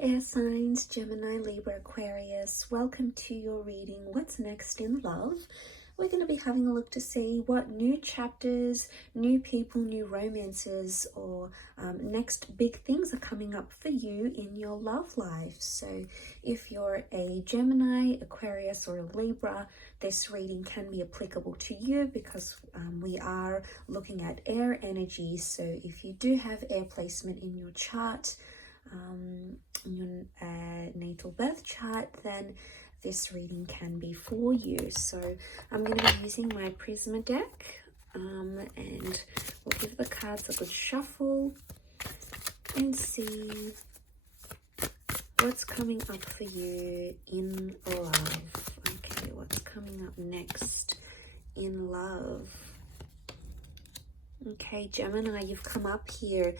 air signs, Gemini, Libra, Aquarius. Welcome to your reading, What's Next in Love. We're going to be having a look to see what new chapters, new people, new romances, or next big things are coming up for you in your love life. So if you're a Gemini, Aquarius, or a Libra, this reading can be applicable to you because we are looking at air energy. So if you do have air placement in your chart, in your natal birth chart, then this reading can be for you. So I'm going to be using my Prisma deck, and we'll give the cards a good shuffle and see what's coming up for you in love. Okay, what's coming up next in love? Okay, Gemini, you've come up here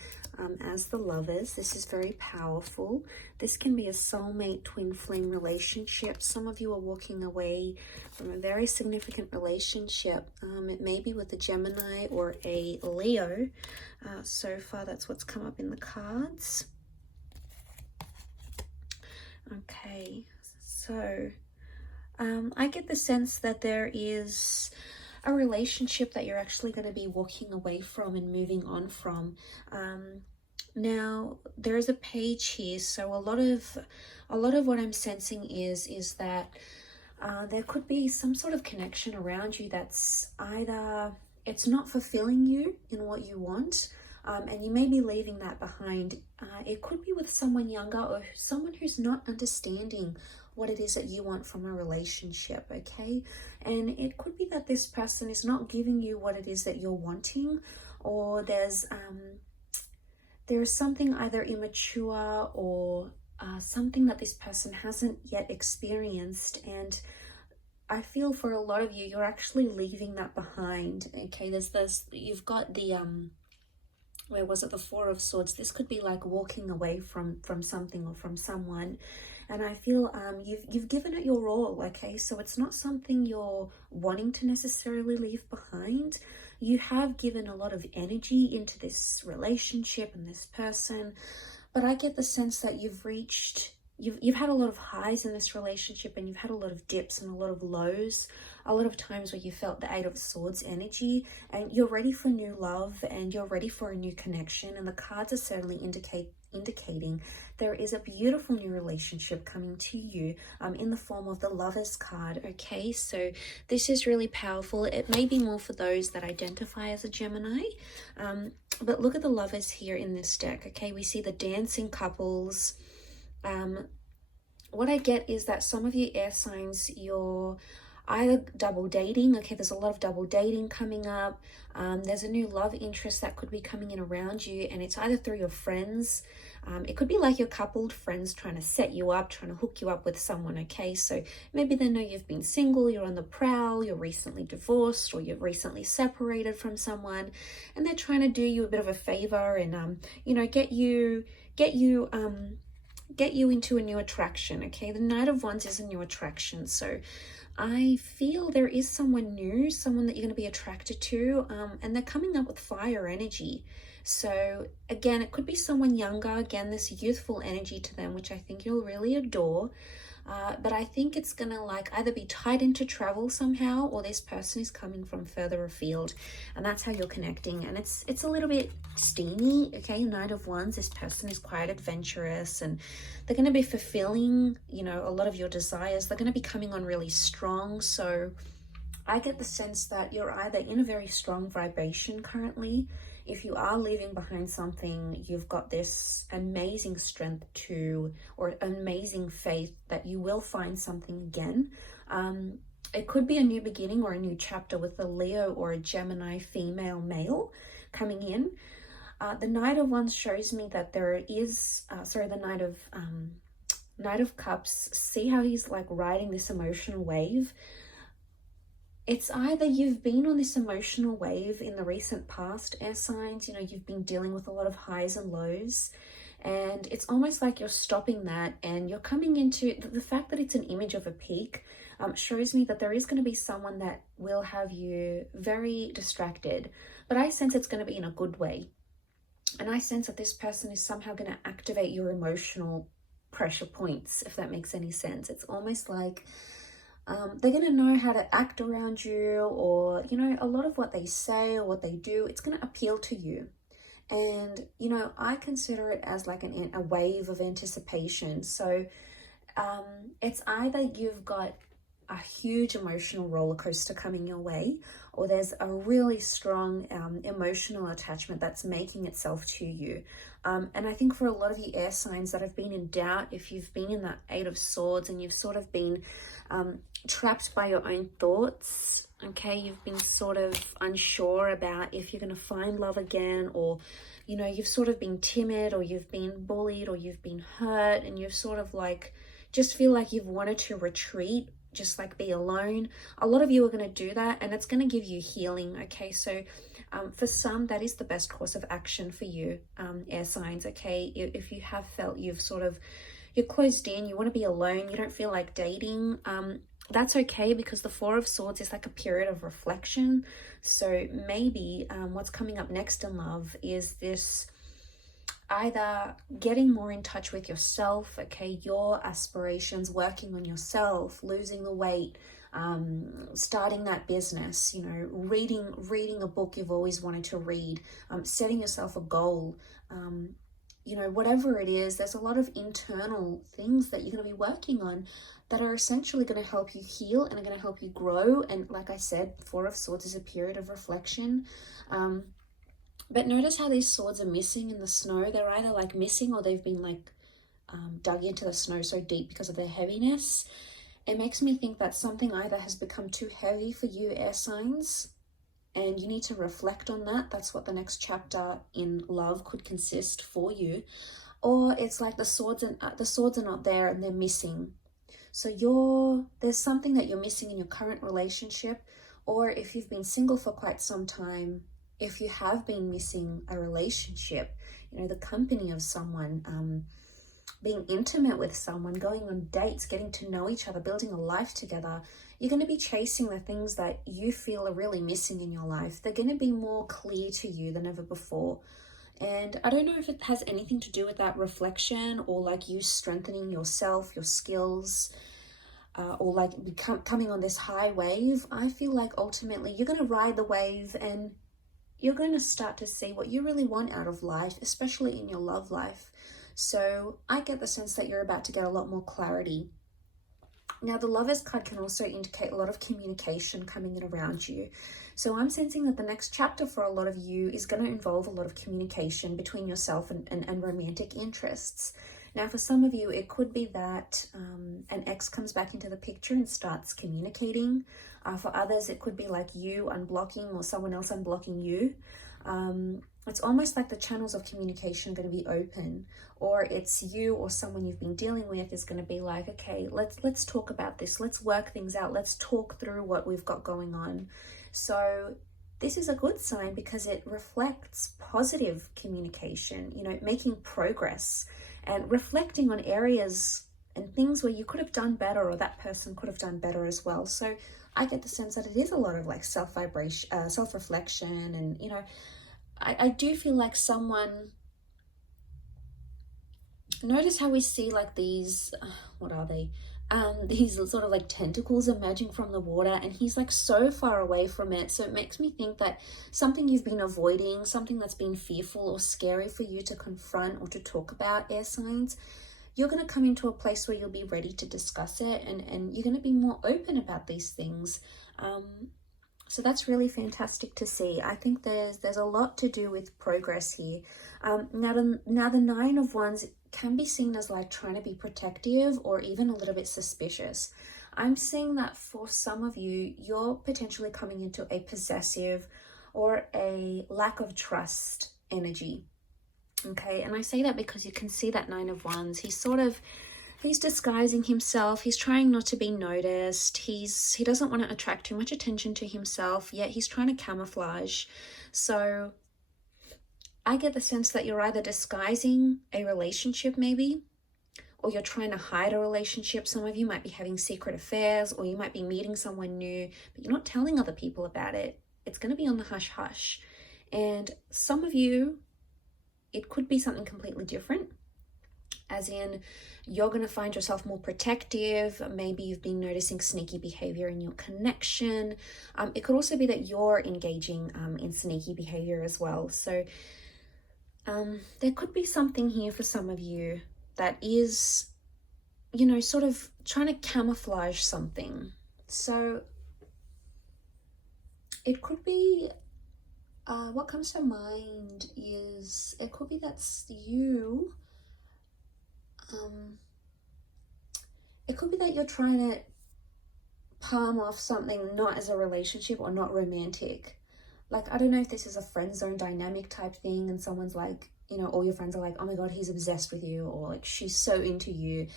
as the lovers. This is very powerful. This can be a soulmate twin flame relationship. Some of you are walking away from a very significant relationship. It may be with a Gemini or a Leo. So far, that's what's come up in the cards. Okay, so I get the sense that there is a relationship that you're actually going to be walking away from and moving on from. Now there is a page here, so a lot of what I'm sensing is that there could be some sort of connection around you that's either it's not fulfilling you in what you want, and you may be leaving that behind. It could be with someone younger or someone who's not understanding what it is that you want from a relationship, okay? And it could be that this person is not giving you what it is that you're wanting, or there's something either immature or something that this person hasn't yet experienced. And I feel for a lot of you, you're actually leaving that behind, okay? You've got the where was it, the Four of Swords. This could be like walking away from something or from someone, and I feel you've given it your all, okay? So it's not something you're wanting to necessarily leave behind. You have given a lot of energy into this relationship and this person, but I get the sense that you've had a lot of highs in this relationship, and you've had a lot of dips and a lot of lows, a lot of times where you felt the Eight of Swords energy, and you're ready for new love and you're ready for a new connection. And the cards are certainly indicating there is a beautiful new relationship coming to you in the form of the Lovers card, okay? So this is really powerful. It may be more for those that identify as a Gemini, but look at the Lovers here in this deck, okay? We see the dancing couples. What I get is that some of you air signs, you're either double dating, okay? There's a lot of double dating coming up. There's a new love interest that could be coming in around you, and it's either through your friends. It could be like your coupled friends trying to set you up, trying to hook you up with someone, okay? So maybe they know you've been single, you're on the prowl, you're recently divorced, or you're recently separated from someone, and they're trying to do you a bit of a favor and you know, get you into a new attraction, okay? The Knight of Wands is a new attraction, so I feel there is someone new, someone that you're going to be attracted to, and they're coming up with fire energy. So again, it could be someone younger, again, this youthful energy to them, which I think you'll really adore. But I think it's going to like either be tied into travel somehow, or this person is coming from further afield, and that's how you're connecting. And it's a little bit steamy, okay? Knight of Wands, this person is quite adventurous, and they're going to be fulfilling, you know, a lot of your desires. They're going to be coming on really strong. So I get the sense that you're either in a very strong vibration currently. If you are leaving behind something, you've got this amazing strength or amazing faith that you will find something again. It could be a new beginning or a new chapter with a Leo or a Gemini female male coming in. The Knight of Wands shows me that there is, the Knight of Cups, see how he's like riding this emotional wave. It's either you've been on this emotional wave in the recent past, air signs, you know, you've been dealing with a lot of highs and lows, and it's almost like you're stopping that and you're coming into the fact that it's an image of a peak. Shows me that there is going to be someone that will have you very distracted, but I sense it's going to be in a good way. And I sense that this person is somehow going to activate your emotional pressure points, if that makes any sense. It's almost like they're going to know how to act around you, or, you know, a lot of what they say or what they do, it's going to appeal to you. And, you know, I consider it as like a wave of anticipation. So it's either you've got a huge emotional roller coaster coming your way, or there's a really strong emotional attachment that's making itself to you. And I think for a lot of you air signs that have been in doubt, if you've been in that Eight of Swords and you've sort of been trapped by your own thoughts, okay, you've been sort of unsure about if you're going to find love again, or, you know, you've sort of been timid, or you've been bullied, or you've been hurt, and you've sort of like just feel like you've wanted to retreat, just like be alone. A lot of you are going to do that, and it's going to give you healing. Okay, so for some, that is the best course of action for you, air signs. Okay, if you have felt you're closed in, you want to be alone, you don't feel like dating, that's okay, because the Four of Swords is like a period of reflection. So maybe what's coming up next in love is this either getting more in touch with yourself, okay, your aspirations, working on yourself, losing the weight, starting that business, you know, reading a book you've always wanted to read, setting yourself a goal, you know, whatever it is. There's a lot of internal things that you're going to be working on that are essentially going to help you heal and are going to help you grow. And like I said, Four of Swords is a period of reflection. But notice how these swords are missing in the snow. They're either like missing, or they've been like dug into the snow so deep because of their heaviness. It makes me think that something either has become too heavy for you, air signs, and you need to reflect on that. That's what the next chapter in love could consist for you. Or it's like the swords are not there and they're missing. So there's something that you're missing in your current relationship, or if you've been single for quite some time, if you have been missing a relationship, you know, the company of someone, being intimate with someone, going on dates, getting to know each other, building a life together, you're going to be chasing the things that you feel are really missing in your life. They're going to be more clear to you than ever before. And I don't know if it has anything to do with that reflection, or like you strengthening yourself, your skills, or like coming on this high wave. I feel like ultimately you're going to ride the wave, and you're going to start to see what you really want out of life, especially in your love life. So I get the sense that you're about to get a lot more clarity. Now, the Lovers card can also indicate a lot of communication coming in around you. So I'm sensing that the next chapter for a lot of you is going to involve a lot of communication between yourself and romantic interests. Now, for some of you, it could be that an ex comes back into the picture and starts communicating. For others, it could be like you unblocking or someone else unblocking you. It's almost like the channels of communication are going to be open, or it's you or someone you've been dealing with is going to be like, okay, let's talk about this. Let's work things out. Let's talk through what we've got going on. So this is a good sign because it reflects positive communication, you know, making progress and reflecting on areas and things where you could have done better, or that person could have done better as well. So I get the sense that it is a lot of like self-reflection, and, you know, I do feel like someone, notice how we see like these, what are they? These sort of like tentacles emerging from the water, and he's like so far away from it. So it makes me think that something you've been avoiding, something that's been fearful or scary for you to confront or to talk about, air signs, you're going to come into a place where you'll be ready to discuss it, and you're going to be more open about these things. So that's really fantastic to see. I think there's a lot to do with progress here. Now the Nine of Wands can be seen as like trying to be protective or even a little bit suspicious. I'm seeing that for some of you, you're potentially coming into a possessive or a lack of trust energy. Okay, and I say that because you can see that Nine of Wands. He's disguising himself. He's trying not to be noticed. He doesn't want to attract too much attention to himself, yet he's trying to camouflage. So I get the sense that you're either disguising a relationship maybe, or you're trying to hide a relationship. Some of you might be having secret affairs, or you might be meeting someone new, but you're not telling other people about it. It's going to be on the hush hush. And some of you, it could be something completely different. as in you're going to find yourself more protective. Maybe you've been noticing sneaky behavior in your connection. It could also be that you're engaging in sneaky behavior as well. So there could be something here for some of you that is, you know, sort of trying to camouflage something. So it could be, what comes to mind is, it could be that's you. It could be that you're trying to palm off something not as a relationship or not romantic. Like, I don't know if this is a friend zone dynamic type thing and someone's like, you know, all your friends are like, oh my God, he's obsessed with you, or like she's so into you.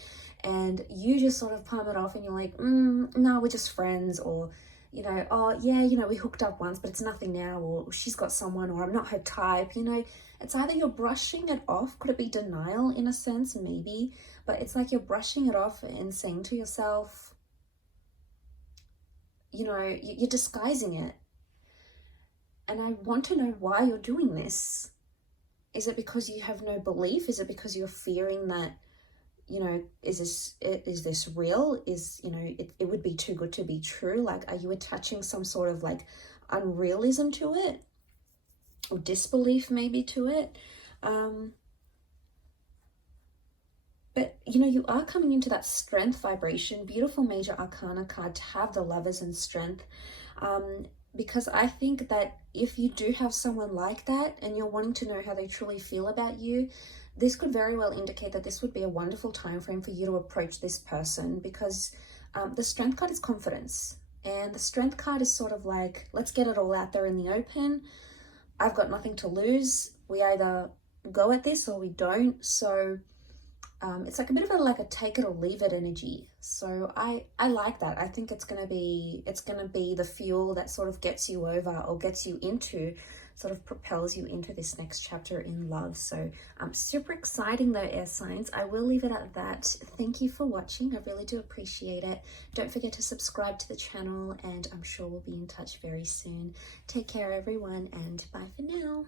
And you just sort of palm it off and you're like, no, we're just friends. Or, you know, oh yeah, you know, we hooked up once, but it's nothing now. Or she's got someone, or I'm not her type. You know, it's either you're brushing it off. Could it be denial in a sense? Maybe. But it's like you're brushing it off and saying to yourself, you know, you're disguising it. And I want to know why you're doing this. Is it because you have no belief? Is it because you're fearing that, you know, is this real? Is, you know, it would be too good to be true? Like, are you attaching some sort of like unrealism to it? Or disbelief maybe to it? But, you know, you are coming into that strength vibration. Beautiful major arcana card to have the Lovers and Strength. Because I think that if you do have someone like that and you're wanting to know how they truly feel about you, this could very well indicate that this would be a wonderful time frame for you to approach this person, because the Strength card is confidence. And the Strength card is sort of like, let's get it all out there in the open. I've got nothing to lose. We either go at this or we don't. So it's like a bit of a take it or leave it energy. So I like that. I think it's gonna be the fuel that sort of gets you over, or gets you into, sort of propels you into this next chapter in love. So super exciting though, air signs. I will leave it at that. Thank you for watching. I really do appreciate it. Don't forget to subscribe to the channel, and I'm sure we'll be in touch very soon. Take care everyone, and bye for now.